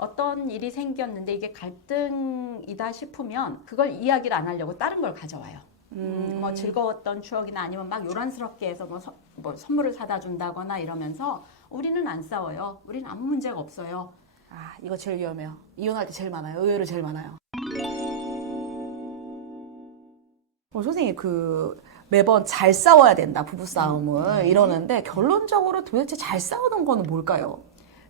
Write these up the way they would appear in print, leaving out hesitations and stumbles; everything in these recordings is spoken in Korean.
어떤 일이 생겼는데 이게 갈등이다 싶으면 그걸 이야기를 안 하려고 다른 걸 가져와요. 뭐 즐거웠던 추억이나 아니면 막 요란스럽게 해서 뭐 선물을 사다 준다거나 이러면서 우리는 안 싸워요. 우리는 아무 문제가 없어요. 아, 이거 제일 위험해요. 이혼할 때 제일 많아요. 의외로 제일 많아요. 선생님, 매번 잘 싸워야 된다, 부부싸움을 이러는데 결론적으로 도대체 잘 싸우는 거는 뭘까요?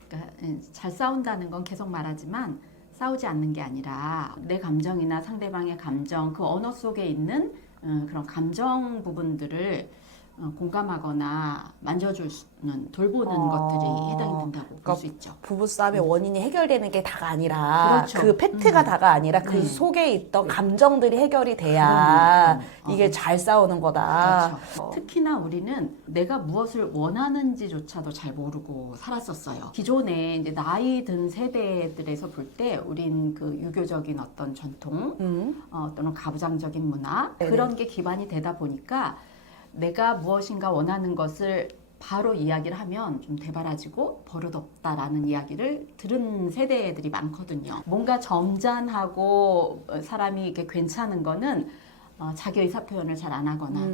그러니까 잘 싸운다는 건 계속 말하지만 싸우지 않는 게 아니라 내 감정이나 상대방의 감정, 그 언어 속에 있는 그런 감정 부분들을 공감하거나 만져주는 돌보는 것들이 해당이 된다고 볼 수 있죠. 부부싸움의 원인이 해결되는 게 다가 아니라 그렇죠. 그 팩트가 다가 아니라 그 속에 있던 감정들이 해결이 돼야 이게 잘 싸우는 거다. 그렇죠. 특히나 우리는 내가 무엇을 원하는지조차도 잘 모르고 살았었어요. 기존에 이제 나이 든 세대들에서 볼 때 우린 그 유교적인 어떤 전통 또는 가부장적인 문화 네네. 그런 게 기반이 되다 보니까 내가 무엇인가 원하는 것을 바로 이야기를 하면 좀 대바라지고 버릇없다라는 이야기를 들은 세대들이 많거든요. 뭔가 점잖하고 사람이 이렇게 괜찮은 거는 자기 의사 표현을 잘 안 하거나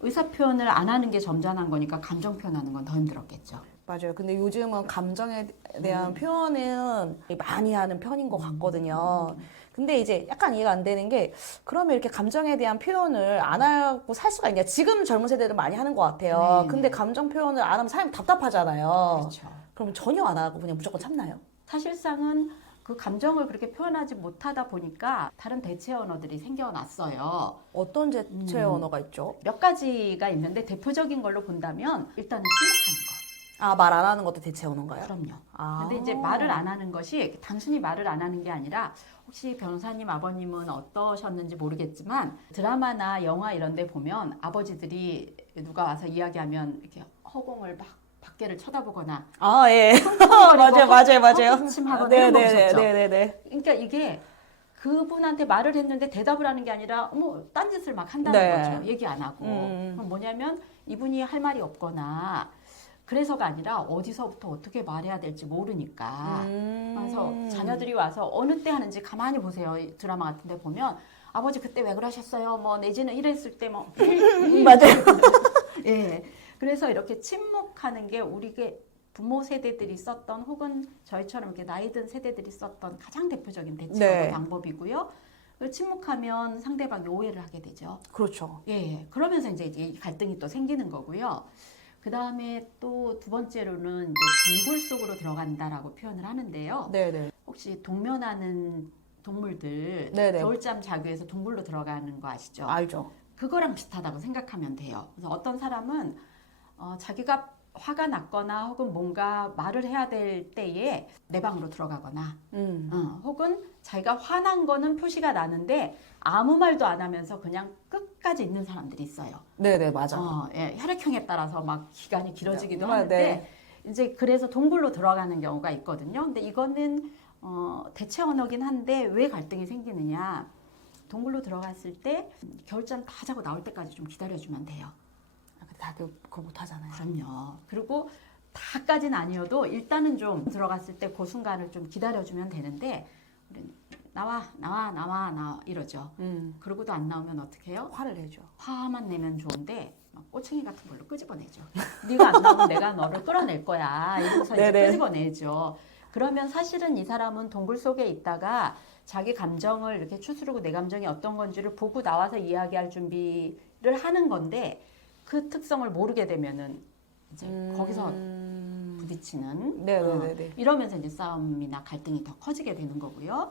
의사 표현을 안 하는 게 점잖은 거니까 감정 표현하는 건 더 힘들었겠죠. 맞아요. 근데 요즘은 감정에 대한 표현은 많이 하는 편인 것 같거든요. 근데 이제 약간 이해가 안 되는 게 그러면 이렇게 감정에 대한 표현을 안 하고 살 수가 있냐. 지금 젊은 세대들은 많이 하는 것 같아요. 네. 근데 감정 표현을 안 하면 사람이 답답하잖아요. 그렇죠. 그럼 전혀 안 하고 그냥 무조건 참나요? 사실상은 그 감정을 그렇게 표현하지 못하다 보니까 다른 대체 언어들이 생겨났어요. 어떤 대체 언어가 있죠? 몇 가지가 있는데 대표적인 걸로 본다면 일단은 침묵하는 거. 아, 말 안 하는 것도 대체 언어인가요? 그럼요. 아. 근데 이제 말을 안 하는 것이 단순히 말을 안 하는 게 아니라 혹시 변호사님 아버님은 어떠셨는지 모르겠지만 드라마나 영화 이런 데 보면 아버지들이 누가 와서 이야기하면 이렇게 허공을 막 밖에를 쳐다보거나 아, 예. 맞아요. 허기침하거나 이런 거 보셨죠? 네네네. 그러니까 이게 그분한테 말을 했는데 대답을 하는 게 아니라 딴짓을 막 한다는 네. 거죠. 얘기 안 하고. 그럼 뭐냐면 이분이 할 말이 없거나 그래서가 아니라 어디서부터 어떻게 말해야 될지 모르니까. 그래서 자녀들이 와서 어느 때 하는지 가만히 보세요. 이 드라마 같은 데 보면 아버지 그때 왜 그러셨어요? 뭐 내지는 이랬을 때 뭐. 맞아요. 예. 그래서 이렇게 침묵하는 게 우리게 부모 세대들이 썼던 혹은 저희처럼 이렇게 나이 든 세대들이 썼던 가장 대표적인 대체 네. 방법이고요. 침묵하면 상대방이 오해를 하게 되죠. 그렇죠. 예. 그러면서 이제 이 갈등이 또 생기는 거고요. 그 다음에 또 두 번째로는 이제 동굴 속으로 들어간다라고 표현을 하는데요. 네네. 혹시 동면하는 동물들 네네. 겨울잠 자기 위해서 동굴로 들어가는 거 아시죠? 알죠. 그거랑 비슷하다고 생각하면 돼요. 그래서 어떤 사람은 자기가 화가 났거나 혹은 뭔가 말을 해야 될 때에 내 방으로 들어가거나 혹은 자기가 화난 거는 표시가 나는데 아무 말도 안 하면서 그냥 끝까지 있는 사람들이 있어요. 네네, 맞아. 예, 혈액형에 따라서 막 기간이 길어지기도 네, 하는데 네. 이제 그래서 동굴로 들어가는 경우가 있거든요. 근데 이거는 대체 언어긴 한데 왜 갈등이 생기느냐? 동굴로 들어갔을 때 겨울잠 다 자고 나올 때까지 좀 기다려주면 돼요. 다들 그거 못하잖아요. 그럼요. 그리고 다까지는 아니어도 일단은 좀 들어갔을 때 그 순간을 좀 기다려주면 되는데 우리는 나와 이러죠. 그러고도 안 나오면 어떻게 해요? 화를 내죠. 화만 내면 좋은데 막 꼬챙이 같은 걸로 끄집어내죠. 네가 안 나오면 내가 너를 끌어낼 거야. 이러면서 이제 네네. 끄집어내죠. 그러면 사실은 이 사람은 동굴 속에 있다가 자기 감정을 이렇게 추스르고 내 감정이 어떤 건지를 보고 나와서 이야기할 준비를 하는 건데 그 특성을 모르게 되면은 이제 거기서 부딪히는 네네네. 이러면서 이제 싸움이나 갈등이 더 커지게 되는 거고요.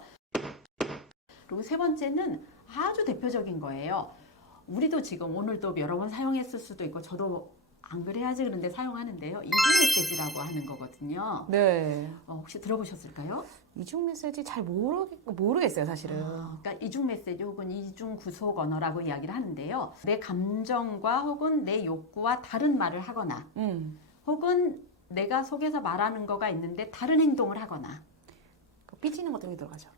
그리고 세 번째는 아주 대표적인 거예요. 우리도 지금 오늘도 여러 번 사용했을 수도 있고 저도 안 그래야지 그런데 사용하는데요. 이중 메시지라고 하는 거거든요. 네. 혹시 들어보셨을까요? 이중 메시지 잘 모르겠어요, 사실은. 그러니까 이중 메시지 혹은 이중 구속 언어라고 이야기를 하는데요. 내 감정과 혹은 내 욕구와 다른 말을 하거나 혹은 내가 속에서 말하는 거가 있는데 다른 행동을 하거나 삐지는 것 등이 들어가죠.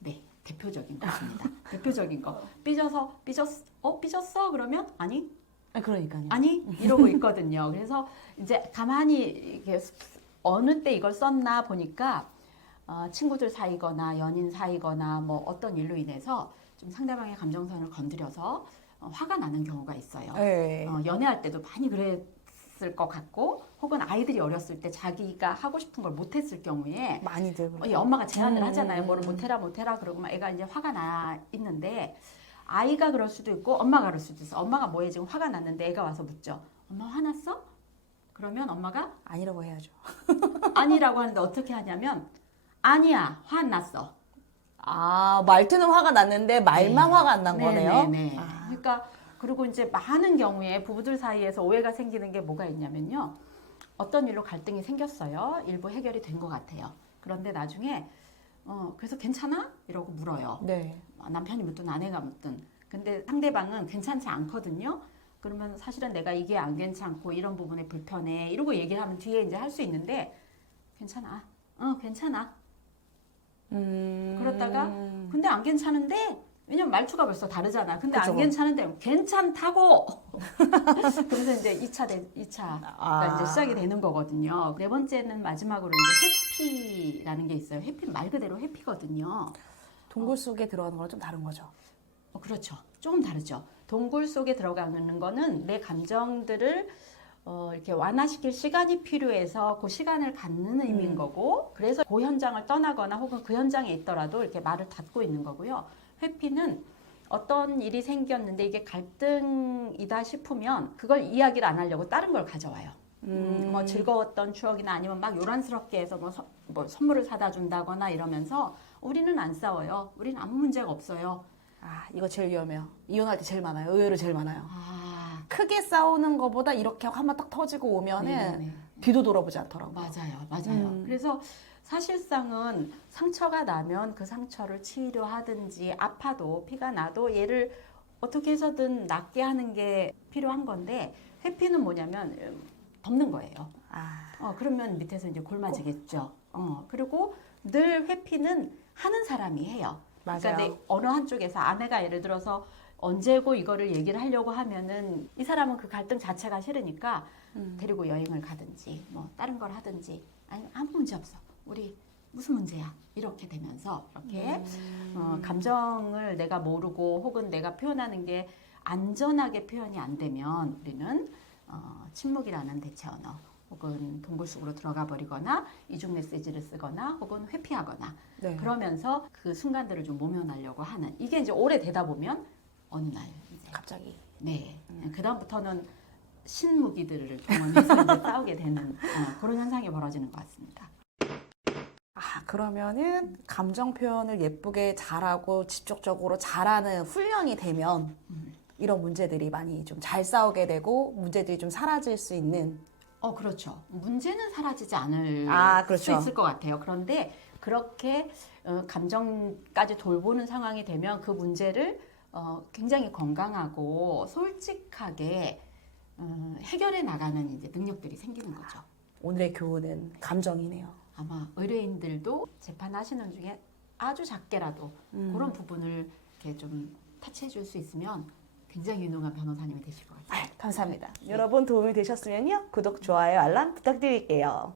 네, 대표적인 것입니다. 대표적인 거. 삐졌어? 그러면 아니 그러니까요. 아니 이러고 있거든요. 그래서 이제 가만히 이렇게 어느 때 이걸 썼나 보니까 친구들 사이거나 연인 사이거나 뭐 어떤 일로 인해서 좀 상대방의 감정선을 건드려서 화가 나는 경우가 있어요. 네. 연애할 때도 많이 그랬을 것 같고 혹은 아이들이 어렸을 때 자기가 하고 싶은 걸 못했을 경우에 많이들 그렇죠. 엄마가 제안을 하잖아요. 뭐를 못해라 그러고 막 애가 이제 화가 나 있는데 아이가 그럴 수도 있고 엄마가 그럴 수도 있어. 엄마가 뭐에 지금 화가 났는데 애가 와서 묻죠. 엄마 화났어? 그러면 엄마가 아니라고 해야죠. 아니라고 하는데 어떻게 하냐면 아니야 화 안 났어. 아, 말투는 화가 났는데 말만 네. 화가 안 난 거네요. 네네. 아. 그러니까 그리고 이제 많은 경우에 부부들 사이에서 오해가 생기는 게 뭐가 있냐면요. 어떤 일로 갈등이 생겼어요. 일부 해결이 된 것 같아요. 그런데 나중에 그래서 괜찮아? 이러고 물어요. 네. 남편이 묻든 아내가 묻든. 근데 상대방은 괜찮지 않거든요. 그러면 사실은 내가 이게 안 괜찮고 이런 부분에 불편해. 이러고 얘기를 하면 뒤에 이제 할 수 있는데 괜찮아. 괜찮아. 그러다가 근데 안 괜찮은데 왜냐면 말투가 벌써 다르잖아. 근데 그쵸. 안 괜찮은데 괜찮다고. 그래서 이제 2차가 이제 시작이 되는 거거든요. 네 번째는 마지막으로 이제 회피라는 게 있어요. 회피 말 그대로 회피거든요. 동굴 속에 들어가는 거랑 좀 다른 거죠. 그렇죠. 조금 다르죠. 동굴 속에 들어가는 거는 내 감정들을 이렇게 완화시킬 시간이 필요해서 그 시간을 갖는 의미인 거고, 그래서 그 현장을 떠나거나 혹은 그 현장에 있더라도 이렇게 말을 닫고 있는 거고요. 회피는 어떤 일이 생겼는데 이게 갈등이다 싶으면 그걸 이야기를 안 하려고 다른 걸 가져와요. 뭐 즐거웠던 추억이나 아니면 막 요란스럽게 해서 뭐 선물을 사다 준다거나 이러면서 우리는 안 싸워요. 우리는 아무 문제가 없어요. 아, 이거 제일 위험해요. 이혼할 때 제일 많아요. 의외로 제일 많아요. 아, 크게 싸우는 것보다 이렇게 한번 딱 터지고 오면은 네네네. 뒤도 돌아보지 않더라고요. 맞아요. 그래서 사실상은 상처가 나면 그 상처를 치료하든지 아파도 피가 나도 얘를 어떻게 해서든 낫게 하는 게 필요한 건데 회피는 뭐냐면 덮는 거예요. 그러면 밑에서 이제 골마지겠죠. 그리고 늘 회피는 하는 사람이 해요. 그러니까 맞아요. 내 어느 한쪽에서 아내가 예를 들어서 언제고 이거를 얘기를 하려고 하면은 이 사람은 그 갈등 자체가 싫으니까 데리고 여행을 가든지 뭐 다른 걸 하든지 아니 아무 문제 없어. 우리 무슨 문제야? 이렇게 되면서 이렇게 감정을 내가 모르고 혹은 내가 표현하는 게 안전하게 표현이 안 되면 우리는 침묵이라는 대체 언어 혹은 동굴 속으로 들어가 버리거나 이중 메시지를 쓰거나 혹은 회피하거나 네. 그러면서 그 순간들을 좀 모면하려고 하는 이게 이제 오래 되다 보면 어느 날 이제 갑자기. 네 그다음부터는 신무기들을 동원해서 이제 싸우게 되는 그런 현상이 벌어지는 것 같습니다. 아, 그러면은 감정 표현을 예쁘게 잘하고 직접적으로 잘하는 훈련이 되면 이런 문제들이 많이 좀 잘 싸우게 되고 문제들이 좀 사라질 수 있는. 그렇죠. 문제는 사라지지 않을 그렇죠. 수 있을 것 같아요. 그런데 그렇게 감정까지 돌보는 상황이 되면 그 문제를 굉장히 건강하고 솔직하게 해결해 나가는 이제 능력들이 생기는 거죠. 오늘의 교훈은 감정이네요. 아마 의뢰인들도 재판하시는 중에 아주 작게라도 그런 부분을 이렇게 좀 터치해 줄 수 있으면 굉장히 유능한 변호사님이 되실 것 같아요. 감사합니다. 여러분 도움이 되셨으면요. 구독, 좋아요, 알람 부탁드릴게요.